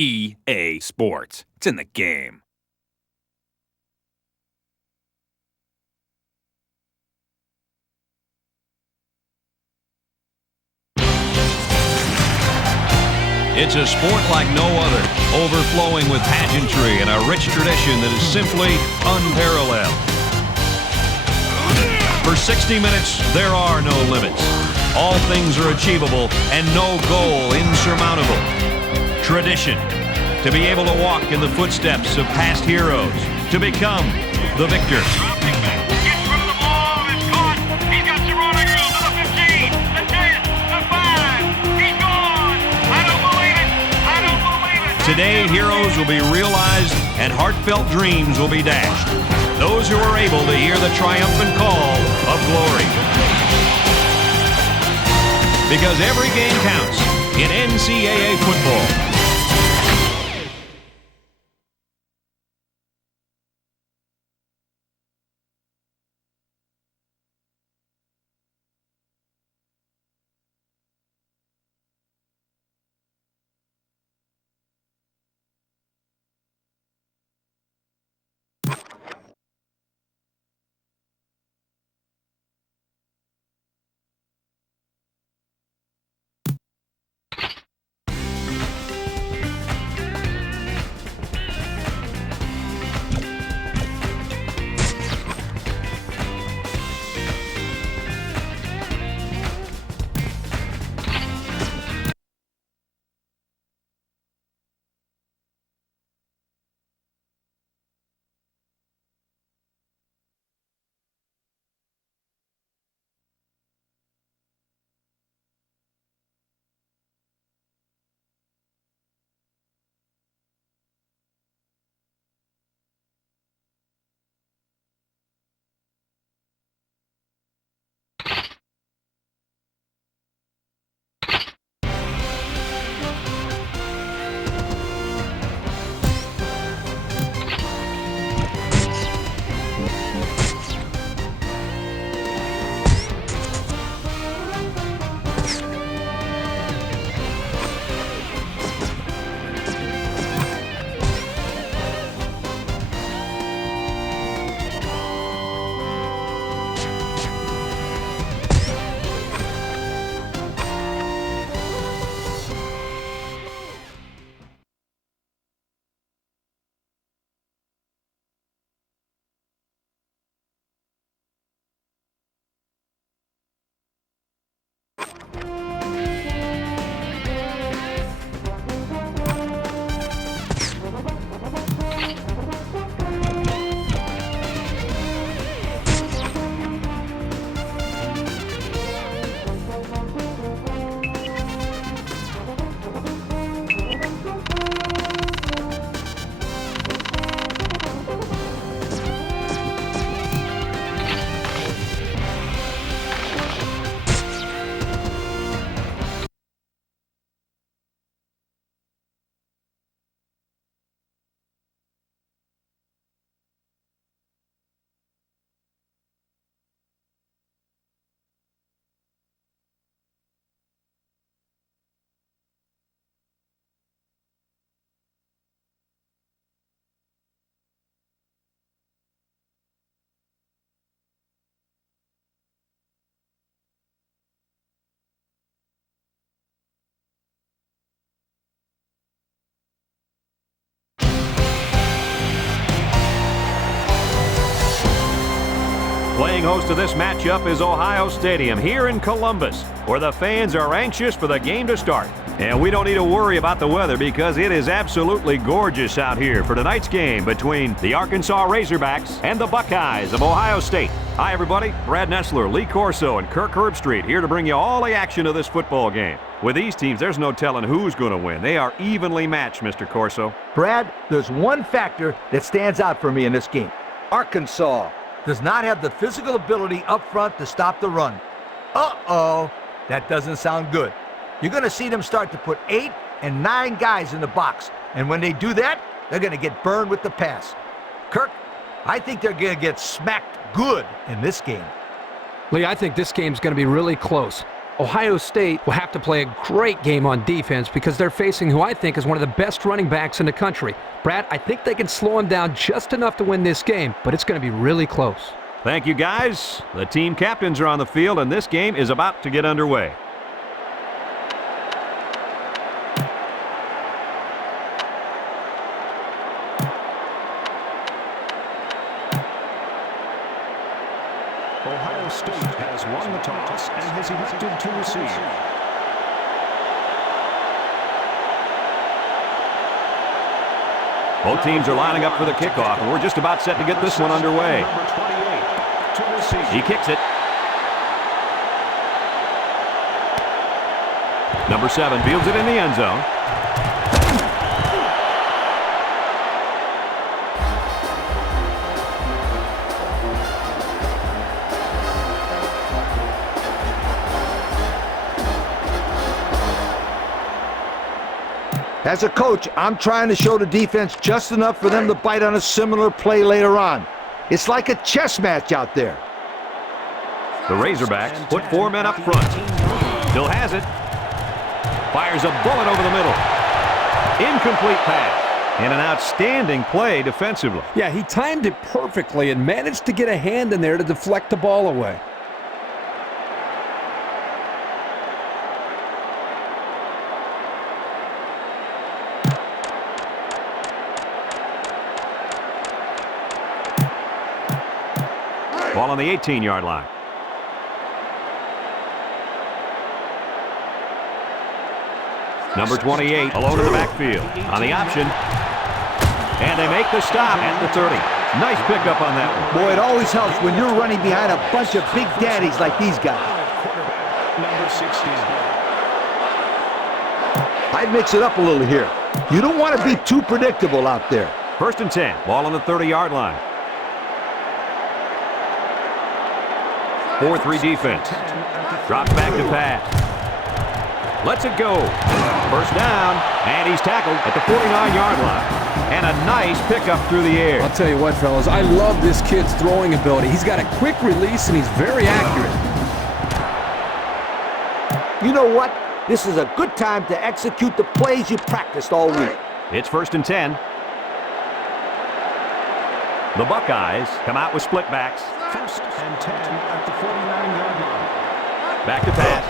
EA Sports. It's in the game. It's a sport like no other, overflowing with pageantry and a rich tradition that is simply unparalleled. For 60 minutes, there are no limits. All things are achievable and no goal insurmountable. Tradition, to be able to walk in the footsteps of past heroes, to become the victor. Today, heroes will be realized and heartfelt dreams will be dashed. Those who are able to hear the triumphant call of glory. Because every game counts in NCAA football. Playing host to this matchup is Ohio Stadium here in Columbus, where the fans are anxious for the game to start. And we don't need to worry about the weather because it is absolutely gorgeous out here for tonight's game between the Arkansas Razorbacks and the Buckeyes of Ohio State. Hi, everybody. Brad Nessler, Lee Corso, and Kirk Herbstreit here to bring you all the action of this football game. With these teams, there's no telling who's going to win. They are evenly matched, Mr. Corso. Brad, there's one factor that stands out for me in this game. Arkansas does not have the physical ability up front to stop the run. Uh-oh, that doesn't sound good. You're going to see them start to put 8 and 9 guys in the box. And when they do that, they're going to get burned with the pass. Kirk, I think they're going to get smacked good in this game. Lee, I think this game's going to be really close. Ohio State will have to play a great game on defense because they're facing who I think is one of the best running backs in the country. Brad, I think they can slow him down just enough to win this game, but it's going to be really close. Thank you, guys. The team captains are on the field, and this game is about to get underway. Ohio State has won the toss and has elected to receive. Both teams are lining up for the kickoff, and we're just about set to get this one underway. He kicks it. Number 7 fields it in the end zone. As a coach, I'm trying to show the defense just enough for them to bite on a similar play later on. It's like a chess match out there. The Razorbacks put 4 men up front. Still has it. Fires a bullet over the middle. Incomplete pass. And an outstanding play defensively. Yeah, he timed it perfectly and managed to get a hand in there to deflect the ball away. Ball on the 18-yard line. Number 28 alone in the backfield on the option. And they make the stop at the 30. Nice pickup on that one. Boy, it always helps when you're running behind a bunch of big daddies like these guys. Number 16. I'd mix it up a little here. You don't want to be too predictable out there. 1st and 10. Ball on the 30-yard line. 4-3 defense. Drops back to pass. Lets it go. 1st down, and he's tackled at the 49-yard line. And a nice pickup through the air. I'll tell you what, fellas, I love this kid's throwing ability. He's got a quick release, and he's very accurate. You know what? This is a good time to execute the plays you practiced all week. It's 1st and 10. The Buckeyes come out with split backs. 1st and 10 at the 49-yard line. Back to pass.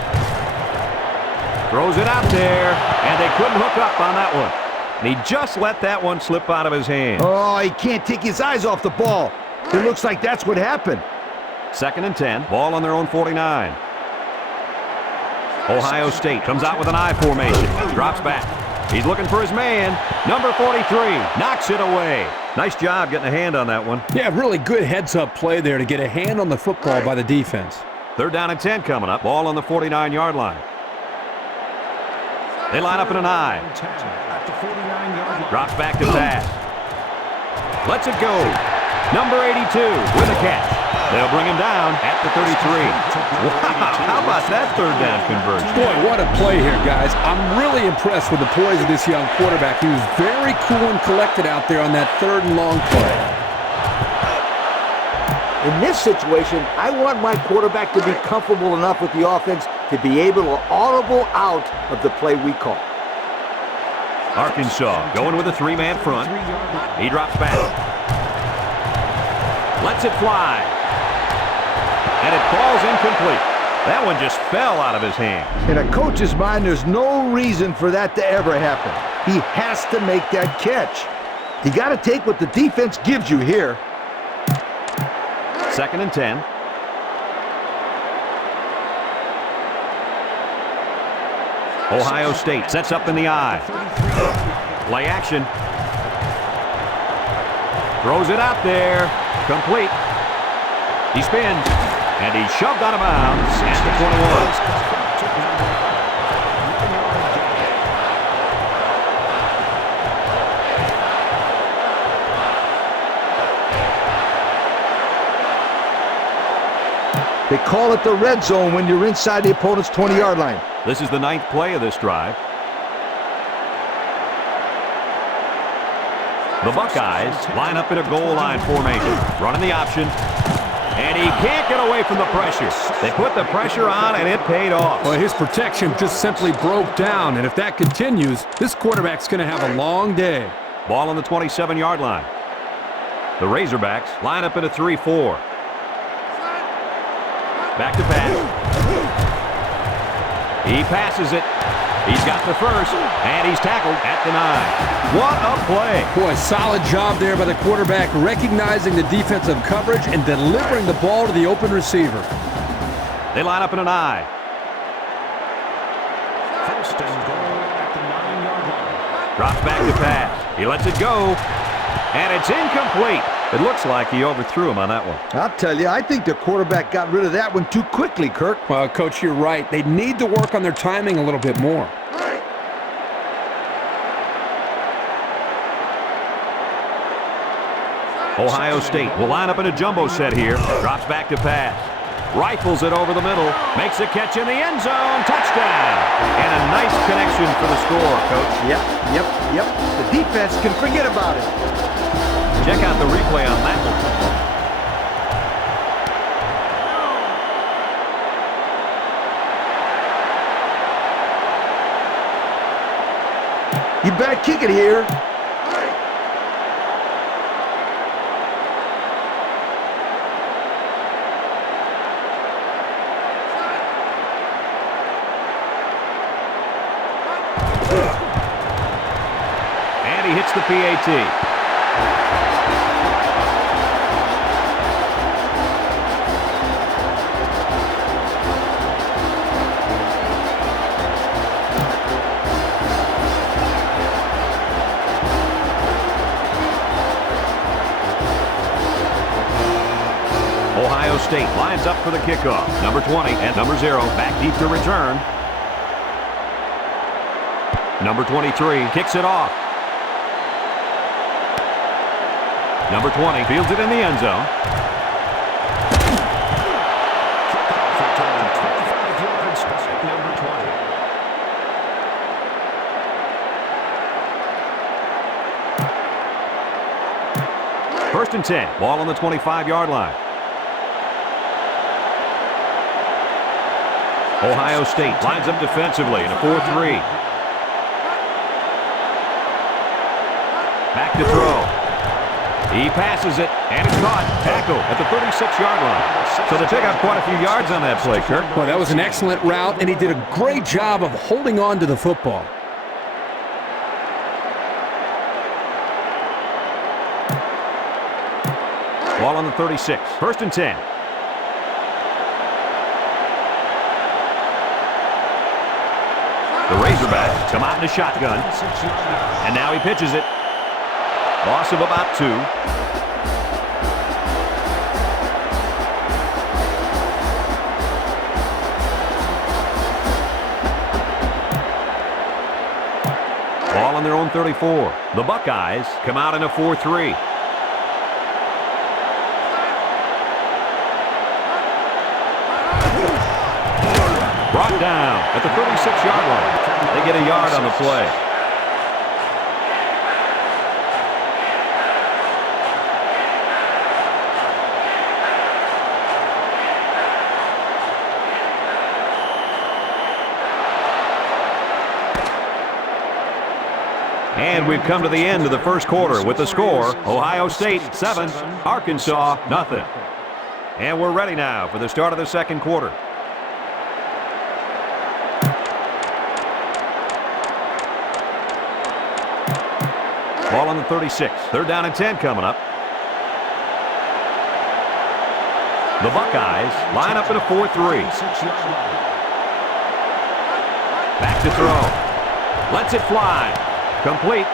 Throws it out there, and they couldn't hook up on that one. And he just let that one slip out of his hand. Oh, he can't take his eyes off the ball. It looks like that's what happened. 2nd and 10. Ball on their own 49. Ohio State comes out with an I formation. Drops back. He's looking for his man. Number 43 knocks it away. Nice job getting a hand on that one. Yeah, really good heads-up play there to get a hand on the football by the defense. 3rd down and 10 coming up. Ball on the 49-yard line. They line up in an I. Drops back to pass. Lets it go. Number 82 with a catch. They'll bring him down at the 33. Wow, how about that 3rd down conversion? Boy, what a play here, guys. I'm really impressed with the poise of this young quarterback. He was very cool and collected out there on that 3rd and long play. In this situation, I want my quarterback to be comfortable enough with the offense to be able to audible out of the play we call. Arkansas going with a 3-man front. He drops back. Lets it fly. And it falls incomplete. That one just fell out of his hand. In a coach's mind, there's no reason for that to ever happen. He has to make that catch. You got to take what the defense gives you here. 2nd and 10. Ohio State sets up in the I. Play action. Throws it out there. Complete. He spins. And he's shoved out of bounds at the 21. They call it the red zone when you're inside the opponent's 20-yard line. This is the 9th play of this drive. The Buckeyes line up in a goal line formation. Running the option. And he can't get away from the pressure. They put the pressure on, and it paid off. Well, his protection just simply broke down, and if that continues, this quarterback's going to have a long day. Ball on the 27-yard line. The Razorbacks line up in a 3-4. Back to pass. He passes it. He's got the first, and he's tackled at the 9. What a play. Boy, solid job there by the quarterback, recognizing the defensive coverage and delivering the ball to the open receiver. They line up in an I. First and goal at the 9-yard line. Drops back to pass. He lets it go, and it's incomplete. It looks like he overthrew him on that one. I'll tell you, I think the quarterback got rid of that one too quickly, Kirk. Well, Coach, you're right. They need to work on their timing a little bit more. Ohio State will line up in a jumbo set here. Drops back to pass. Rifles it over the middle. Makes a catch in the end zone. Touchdown. And a nice connection for the score, Coach. Yep. The defense can forget about it. Check out the replay on that one. You better kick it here. And he hits the PAT. Ohio State lines up for the kickoff. Number 20 and number 0 back deep to return. Number 23 kicks it off. Number 20 fields it in the end zone. Number 20. First and 10. Ball on the 25-yard line. Ohio State lines up defensively in a 4-3. Back to throw. He passes it, and it's caught. Tackle at the 36-yard line. So they pick up quite a few yards on that play, Kirk. Well, that was an excellent route, and he did a great job of holding on to the football. Ball on the 36. First and 10. The Razorbacks come out in a shotgun. And now he pitches it. Loss of about 2. Ball on their own 34. The Buckeyes come out in a 4-3. Brought down at the 36-yard line. They get a yard on the play. And we've come to the end of the first quarter with the score, Ohio State 7, Arkansas nothing. And we're ready now for the start of the second quarter. Ball on the 36. Third down and 10 coming up. The Buckeyes line up in a 4-3. Back to throw. Lets it fly. Complete.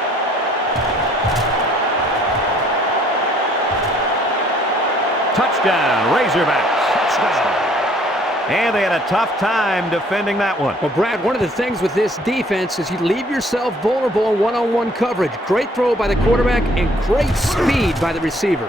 Touchdown, Razorbacks. Touchdown. And they had a tough time defending that one. Well, Brad, one of the things with this defense is you leave yourself vulnerable in one-on-one coverage. Great throw by the quarterback and great speed by the receiver.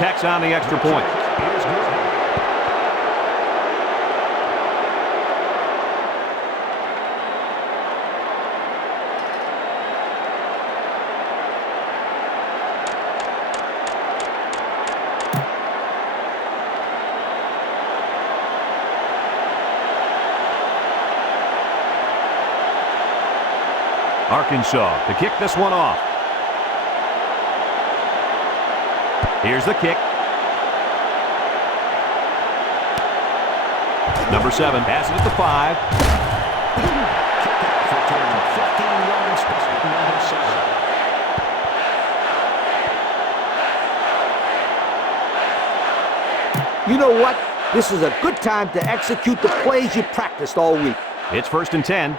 tacks on the extra point. Arkansas to kick this one off. Here's the kick. Number 7 passes it to 5. You know what? This is a good time to execute the plays you practiced all week. It's 1st and 10.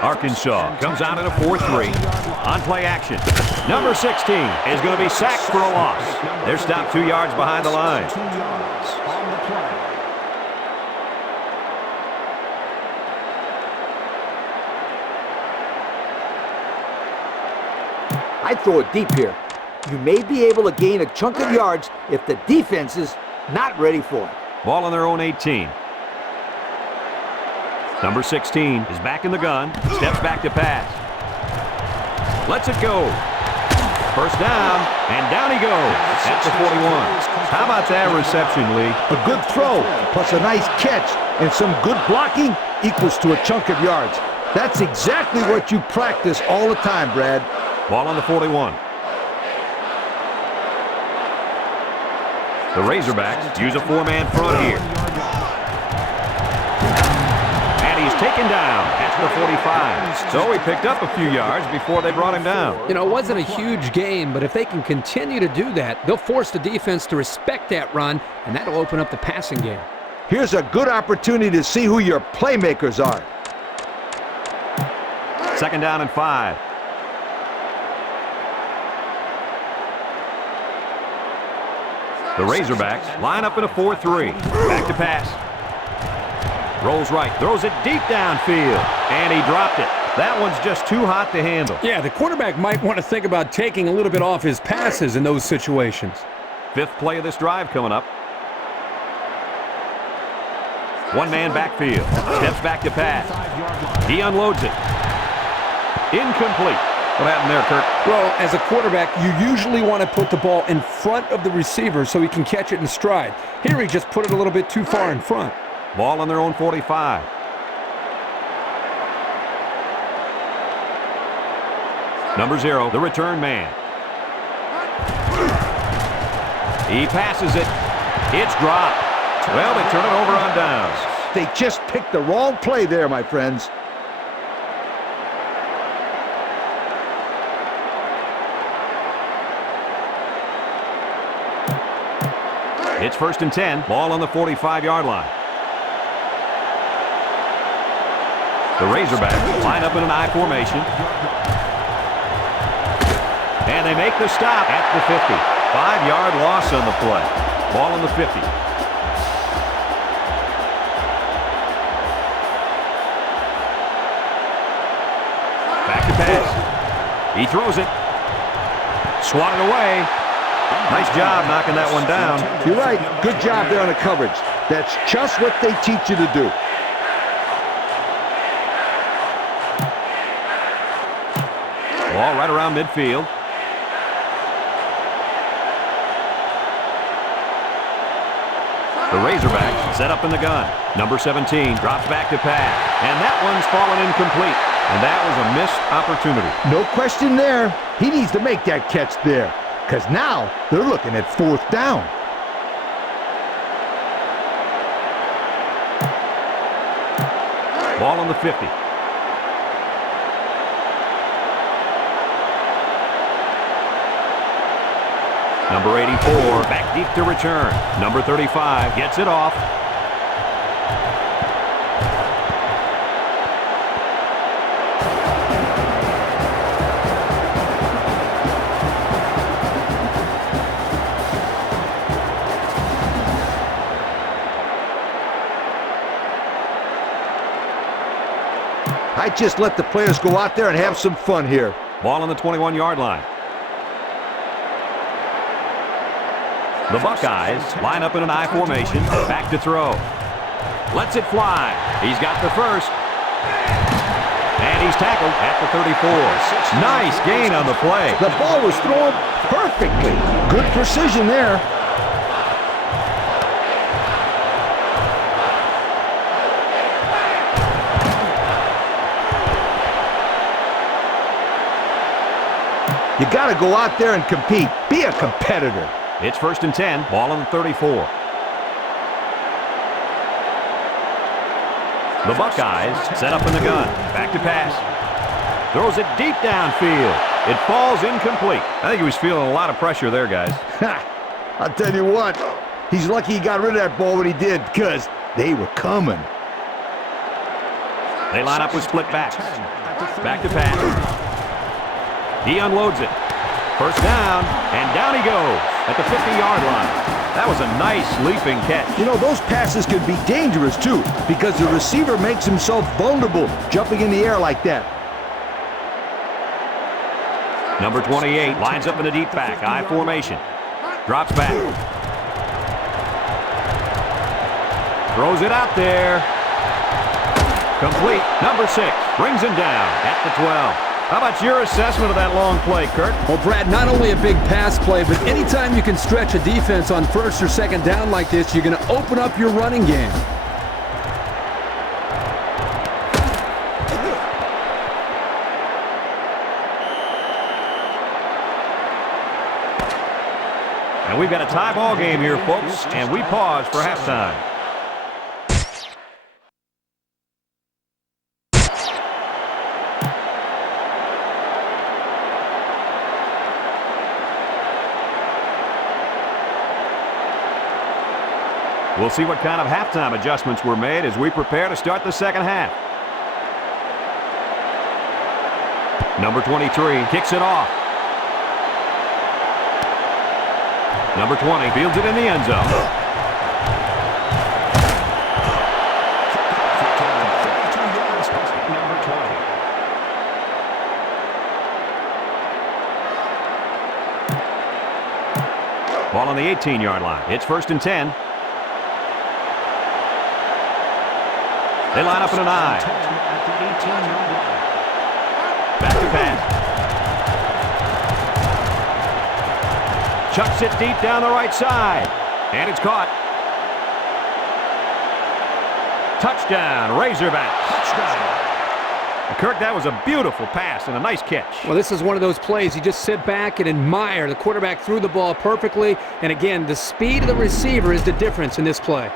Arkansas comes out in a 4-3. On play action. Number 16 is going to be sacked for a loss. They're stopped 2 yards behind the line. I'd throw it deep here. You may be able to gain a chunk of yards if the defense is not ready for it. Ball on their own 18. Number 16 is back in the gun. Steps back to pass. Lets it go. First down, and down he goes at the 41. How about that reception, Lee? A good throw, plus a nice catch, and some good blocking equals to a chunk of yards. That's exactly what you practice all the time, Brad. Ball on the 41. The Razorbacks use a 4-man front here. He's taken down at the 45. So he picked up a few yards before they brought him down. You know, it wasn't a huge game, but if they can continue to do that, they'll force the defense to respect that run, and that'll open up the passing game. Here's a good opportunity to see who your playmakers are. 2nd down and 5. The Razorbacks line up in a 4-3. Back to pass. Rolls right, throws it deep downfield, and he dropped it. That one's just too hot to handle. Yeah, the quarterback might want to think about taking a little bit off his passes in those situations. 5th play of this drive coming up. 1-man backfield. Steps back to pass. He unloads it. Incomplete. What happened there, Kirk? Well, as a quarterback, you usually want to put the ball in front of the receiver so he can catch it in stride. Here he just put it a little bit too far in front. Ball on their own 45. Number 0, the return man. He passes it. It's dropped. Well, they turn it over on downs. They just picked the wrong play there, my friends. It's 1st and 10. Ball on the 45-yard line. The Razorbacks line up in an I formation. And they make the stop at the 50. 5-yard loss on the play. Ball on the 50. Back to pass. He throws it. Swatted away. Nice job knocking that one down. You're right. Good job there on the coverage. That's just what they teach you to do. Ball right around midfield. The Razorbacks set up in the gun. Number 17 drops back to pass. And that one's fallen incomplete. And that was a missed opportunity. No question there. He needs to make that catch there. Because now they're looking at 4th down. Ball on the 50. Number 84 back deep to return. Number 35 gets it off. I just let the players go out there and have some fun here. Ball on the 21-yard line. The Buckeyes line up in an I formation. Back to throw. Lets it fly. He's got the first. And he's tackled at the 34. Nice gain on the play. The ball was thrown perfectly. Good precision there. You got to go out there and compete. Be a competitor. It's 1st and 10. Ball on the 34. The Buckeyes set up in the gun. Back to pass. Throws it deep downfield. It falls incomplete. I think he was feeling a lot of pressure there, guys. I'll tell you what. He's lucky he got rid of that ball when he did, because they were coming. They line up with split backs. Back to pass. He unloads it. 1st down, and down he goes at the 50-yard line. That was a nice leaping catch. You know, those passes can be dangerous, too, because the receiver makes himself vulnerable jumping in the air like that. Number 28 lines up in a deep back, I formation. Drops back. Throws it out there. Complete. Number 6 brings him down at the 12. How about your assessment of that long play, Kurt? Well, Brad, not only a big pass play, but anytime you can stretch a defense on 1st or 2nd down like this, you're going to open up your running game. And we've got a tie ball game here, folks, and we pause for halftime. We'll see what kind of halftime adjustments were made as we prepare to start the second half. Number 23 kicks it off. Number 20 fields it in the end zone. Ball on the 18-yard line. It's 1st and 10. They line up in an I. Back to pass. Chucks it deep down the right side. And it's caught. Touchdown, Razorbacks. Kirk, that was a beautiful pass and a nice catch. Well, this is one of those plays you just sit back and admire. The quarterback threw the ball perfectly. And again, the speed of the receiver is the difference in this play.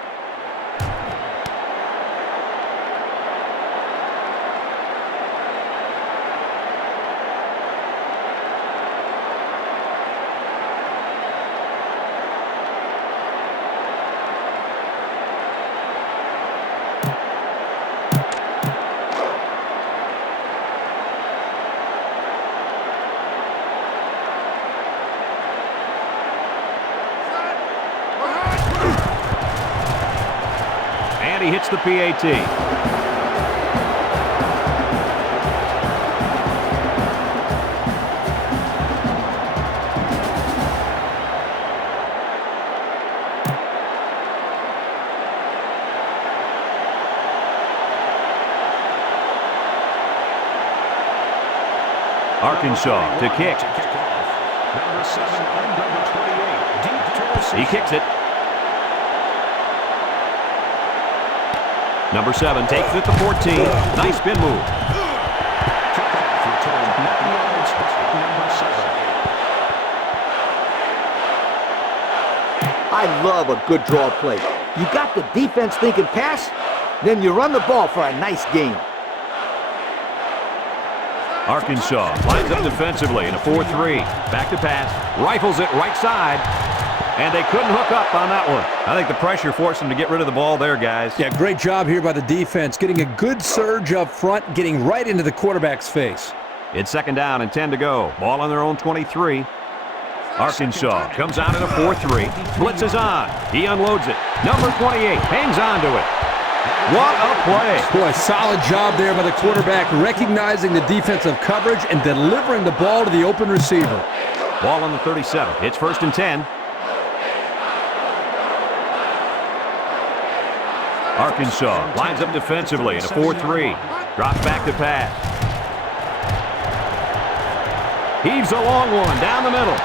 He hits the PAT. Arkansas to kick. Number 7 and number 28. Deep to He kicks it. Number 7 takes it to 14. Nice spin move. kickoff return. 9 yards. Number 7. I love a good draw play. You got the defense thinking pass, then you run the ball for a nice gain. Arkansas lines up defensively in a 4-3. Back to pass. Rifles it right side. And they couldn't hook up on that one. I think the pressure forced them to get rid of the ball there, guys. Yeah, great job here by the defense, getting a good surge up front, getting right into the quarterback's face. It's 2nd down and 10 to go. Ball on their own 23. Arkansas comes out in a 4-3. Blitz is on. He unloads it. Number 28 hangs on to it. What a play. Boy, solid job there by the quarterback, recognizing the defensive coverage and delivering the ball to the open receiver. Ball on the 37. It's 1st and 10. Arkansas lines up defensively in a 4-3. Drops back to pass. Heaves a long one down the middle.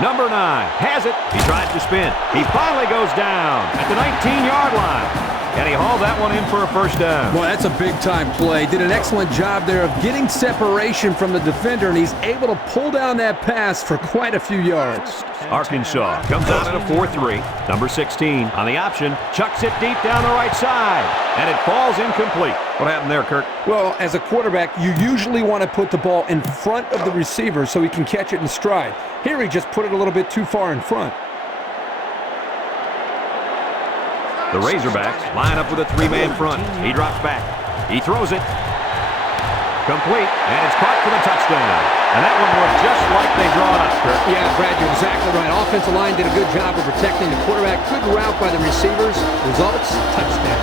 Number 9 has it. He tries to spin. He finally goes down at the 19-yard line. And he hauled that one in for a first down. Boy, that's a big-time play. Did an excellent job there of getting separation from the defender, and he's able to pull down that pass for quite a few yards. Arkansas comes out in a 4-3. Number 16 on the option. Chucks it deep down the right side. And it falls incomplete. What happened there, Kirk? Well, as a quarterback, you usually want to put the ball in front of the receiver so he can catch it in stride. Here he just put it a little bit too far in front. The Razorbacks line up with a 3-man front. He drops back. He throws it. Complete. And it's caught for the touchdown. And that one was just like they draw it up, Kirk. Yeah, Brad, you're exactly right. Offensive line did a good job of protecting the quarterback. Good route by the receivers. Results, touchdown.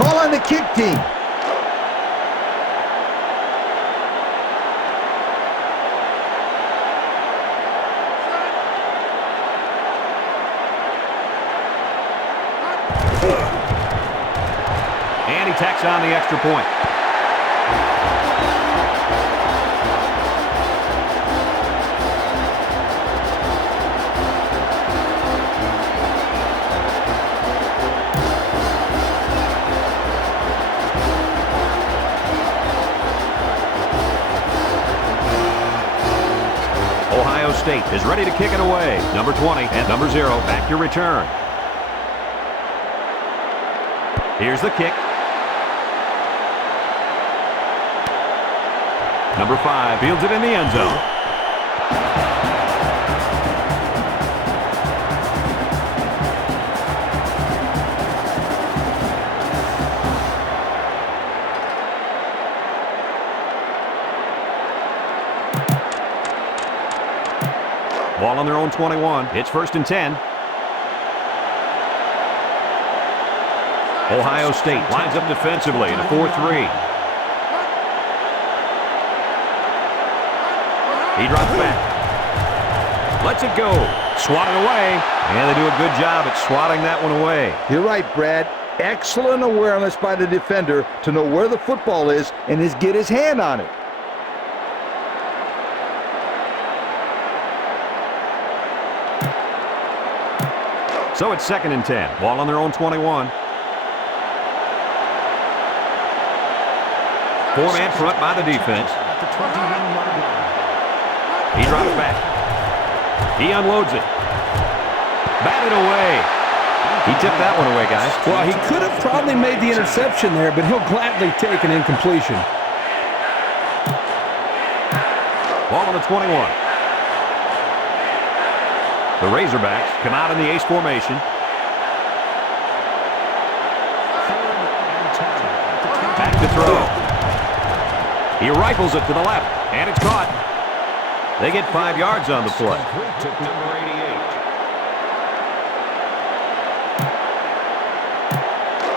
Call on the kick team. And he tacks on the extra point. Ohio State is ready to kick it away. Number 20 and number 0 back to return. Here's the kick. Number 5 fields it in the end zone. Ball on their own 21. It's 1st and 10. Ohio State lines up defensively in a 4-3. He drops back. Lets it go. Swatted away. And they do a good job at swatting that one away. You're right, Brad. Excellent awareness by the defender to know where the football is and get his hand on it. So it's 2nd and 10. Ball on their own 21. 4-man front by the defense. He drops back. He unloads it. Batted away. He tipped that one away, guys. Well, he could have probably made the interception there, but he'll gladly take an incompletion. Ball on the 21. The Razorbacks come out in the ace formation. Back to throw. He rifles it to the left, and it's caught. They get 5 yards on the play. Number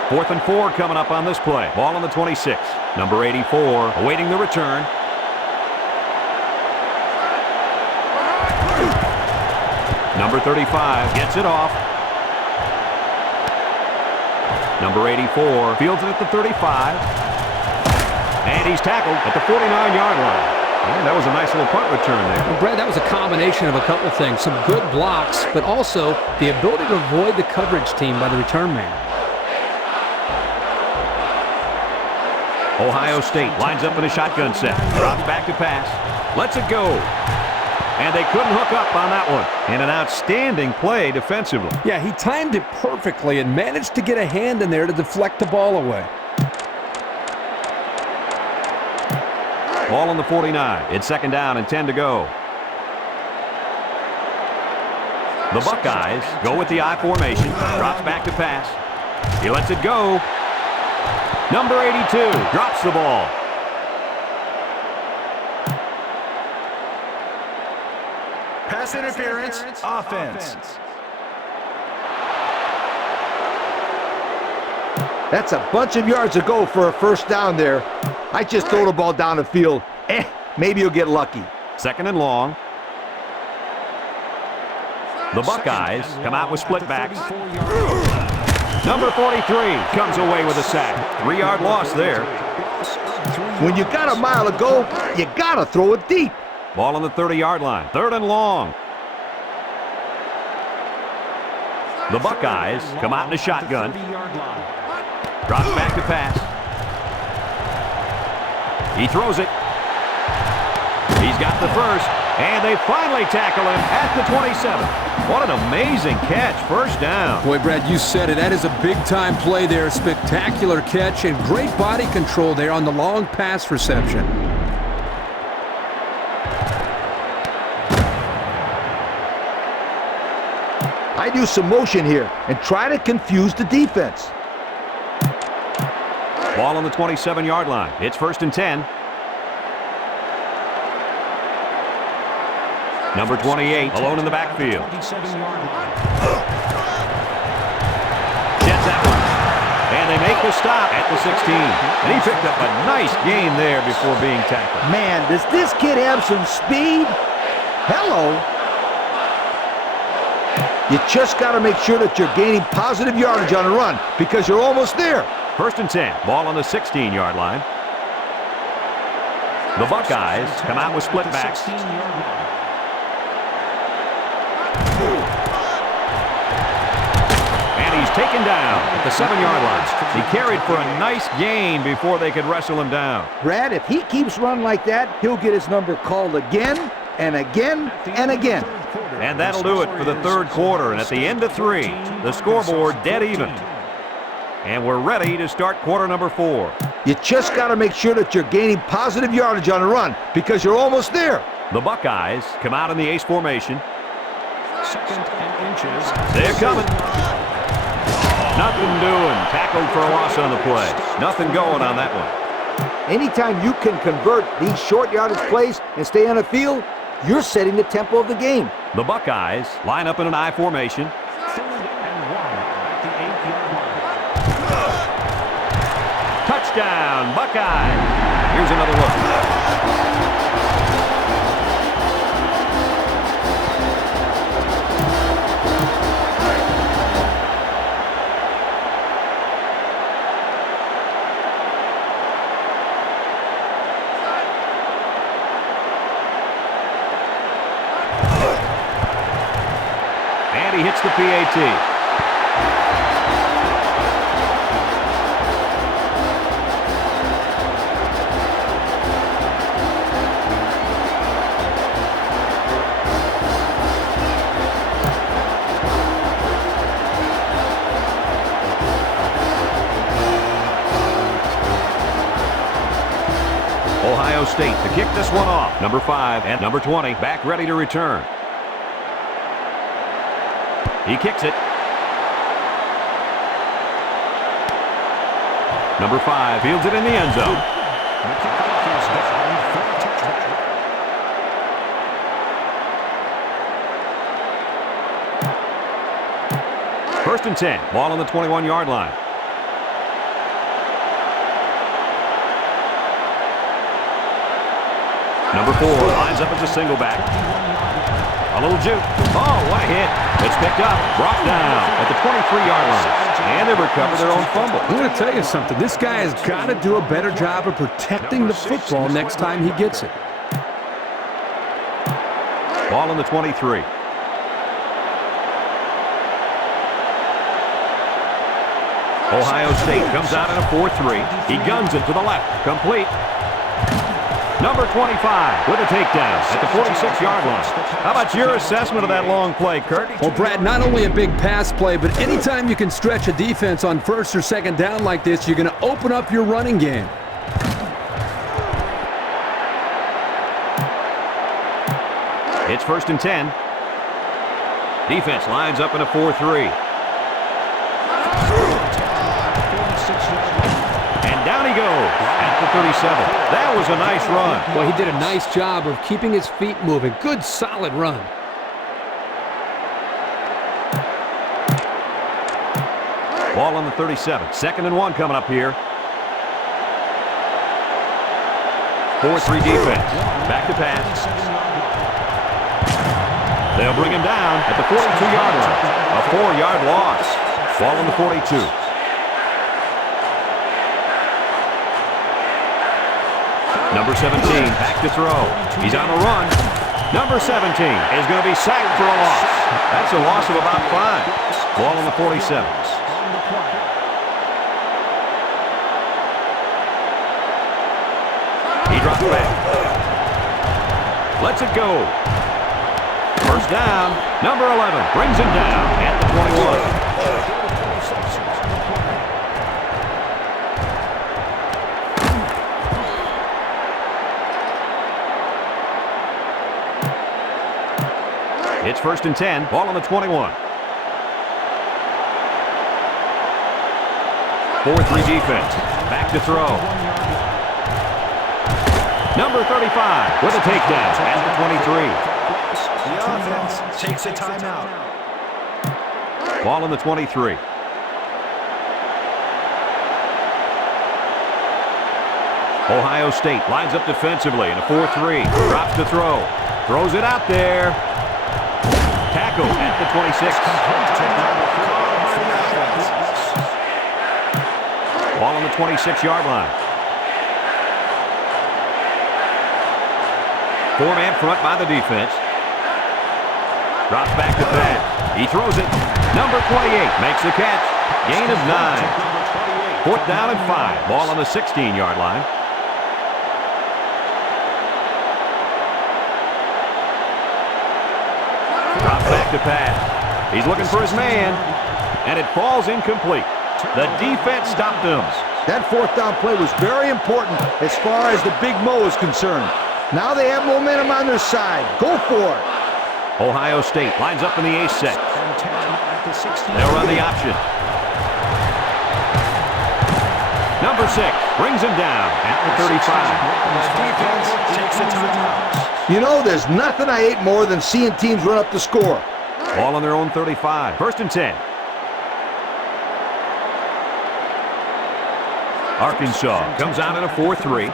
88. 4th and 4 coming up on this play. Ball on the 26. Number 84 awaiting the return. Number 35 gets it off. Number 84 fields it at the 35. And he's tackled at the 49-yard line. And that was a nice little punt return there. Well, Brad, that was a combination of a couple of things. Some good blocks, but also the ability to avoid the coverage team by the return man. Ohio State lines up in a shotgun set. Drops back to pass. Lets it go. And they couldn't hook up on that one. And an outstanding play defensively. Yeah, he timed it perfectly and managed to get a hand in there to deflect the ball away. Ball on the 49. It's 2nd down and 10 to go. The Buckeyes go with the I formation. Drops back to pass. He lets it go. Number 82 drops the ball. Pass interference, offense. That's a bunch of yards to go for a first down there. I just throw the ball down the field. Maybe you'll get lucky. 2nd and long. The Buckeyes come out with split backs. Number 43 comes away with a sack. 3-yard loss there. When you got a mile to go, you got to throw it deep. Ball on the 30-yard line. 3rd and long. The Buckeyes come out in a shotgun. Drops back to pass. He throws it. He's got the first, and they finally tackle him at the 27. What an amazing catch. First down. Boy, Brad, you said it. That is a big-time play there. Spectacular catch and great body control there on the long pass reception. I'd use some motion here and try to confuse the defense. Ball on the 27-yard line. It's 1st and 10. Number 28, alone in the backfield. Gets that one. And they make the stop at the 16. And he picked up a nice gain there before being tackled. Man, does this kid have some speed? Hello. You just got to make sure that you're gaining positive yardage on the run because you're almost there. 1st and 10. Ball on the 16-yard line. The Buckeyes come out with split backs. And he's taken down at the 7-yard line. He carried for a nice gain before they could wrestle him down. Brad, if he keeps running like that, he'll get his number called again and again and again. And that'll do it for the 3rd quarter. And at the end of 3, the scoreboard dead even. And we're ready to start quarter number 4. You just got to make sure that you're gaining positive yardage on the run because you're almost there. The Buckeyes come out in the ace formation. 2nd and inches. They're coming. Nothing doing. Tackled for a loss on the play. Nothing going on that one. Anytime you can convert these short yardage plays and stay on the field, you're setting the tempo of the game. The Buckeyes line up in an I formation. 3rd and 1 at the 8-yard line. Touchdown, Buckeyes. Here's another look. He hits the PAT. Ohio State to kick this one off. Number 5 and number 20 back ready to return. He kicks it. Number 5 fields it in the end zone. First and 10. Ball on the 21-yard line. Number 4 lines up as a single back. A little juke. Oh, what a hit. It's picked up, brought down at the 23-yard line. And they recover their own fumble. I'm going to tell you something. This guy has got to do a better job of protecting the football next time he gets it. Ball on the 23. Ohio State comes out in a 4-3. He guns it to the left. Complete. Number 25 with a takedown at the 46-yard line. How about your assessment of that long play, Kurt? Well, Brad, not only a big pass play, but anytime you can stretch a defense on 1st or 2nd down like this, you're going to open up your running game. It's 1st and 10. Defense lines up in a 4-3. And down he goes at the 37. That was a nice run. Well, he did a nice job of keeping his feet moving. Good, solid run. Ball on the 37. 2nd and 1 coming up here. 4-3 defense. Back to pass. They'll bring him down at the 42-yard line. A 4-yard loss. Ball on the 42. Number 17, back to throw. He's on the run. Number 17 is going to be sacked for a loss. That's a loss of about 5. Ball on the 47. He drops back. Lets it go. First down. Number 11 brings him down at the 21. It's 1st and 10. Ball on the 21. 4-3 defense. Back to throw. Number 35 with a takedown at the 23. The offense takes a timeout. Ball on the 23. Ohio State lines up defensively in a 4-3. Drops to throw. Throws it out there. Tackle at the 26. Ball on the 26-yard line. 4-man front by the defense. Drops back to pass. He throws it. Number 28 makes the catch. Gain of 9. 4th down and 5. Ball on the 16-yard line. Drops back to pass. He's looking for his man. And it falls incomplete. The defense stopped him. That 4th down play was very important as far as the Big Mo is concerned. Now they have momentum on their side. Go for it. Ohio State lines up in the ace set. They'll run the option. Number 6 brings him down at the 35. Defense takes a timeout. You know, there's nothing I hate more than seeing teams run up the score. Ball on their own 35. 1st and 10. Arkansas comes out in a 4-3.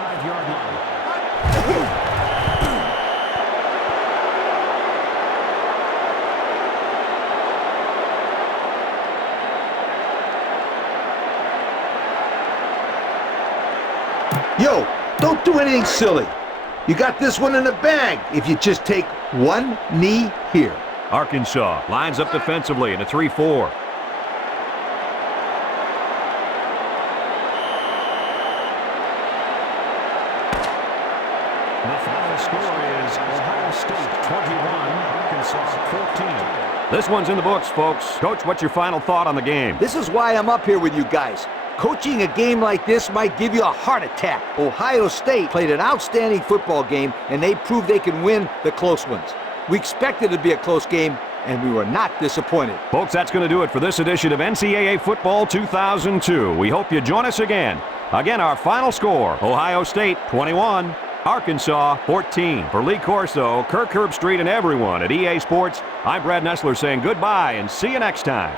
Yo, don't do anything silly. You got this one in the bag if you just take one knee here. Arkansas lines up defensively in a 3-4. The final score is Ohio State 21, Arkansas 14. This one's in the books, folks. Coach, what's your final thought on the game? This is why I'm up here with you guys. Coaching a game like this might give you a heart attack. Ohio State played an outstanding football game, and they proved they can win the close ones. We expected it to be a close game, and we were not disappointed. Folks, that's going to do it for this edition of NCAA Football 2002. We hope you join us again. Again, our final score, Ohio State 21, Arkansas 14. For Lee Corso, Kirk Herbstreit, and everyone at EA Sports, I'm Brad Nessler saying goodbye and see you next time.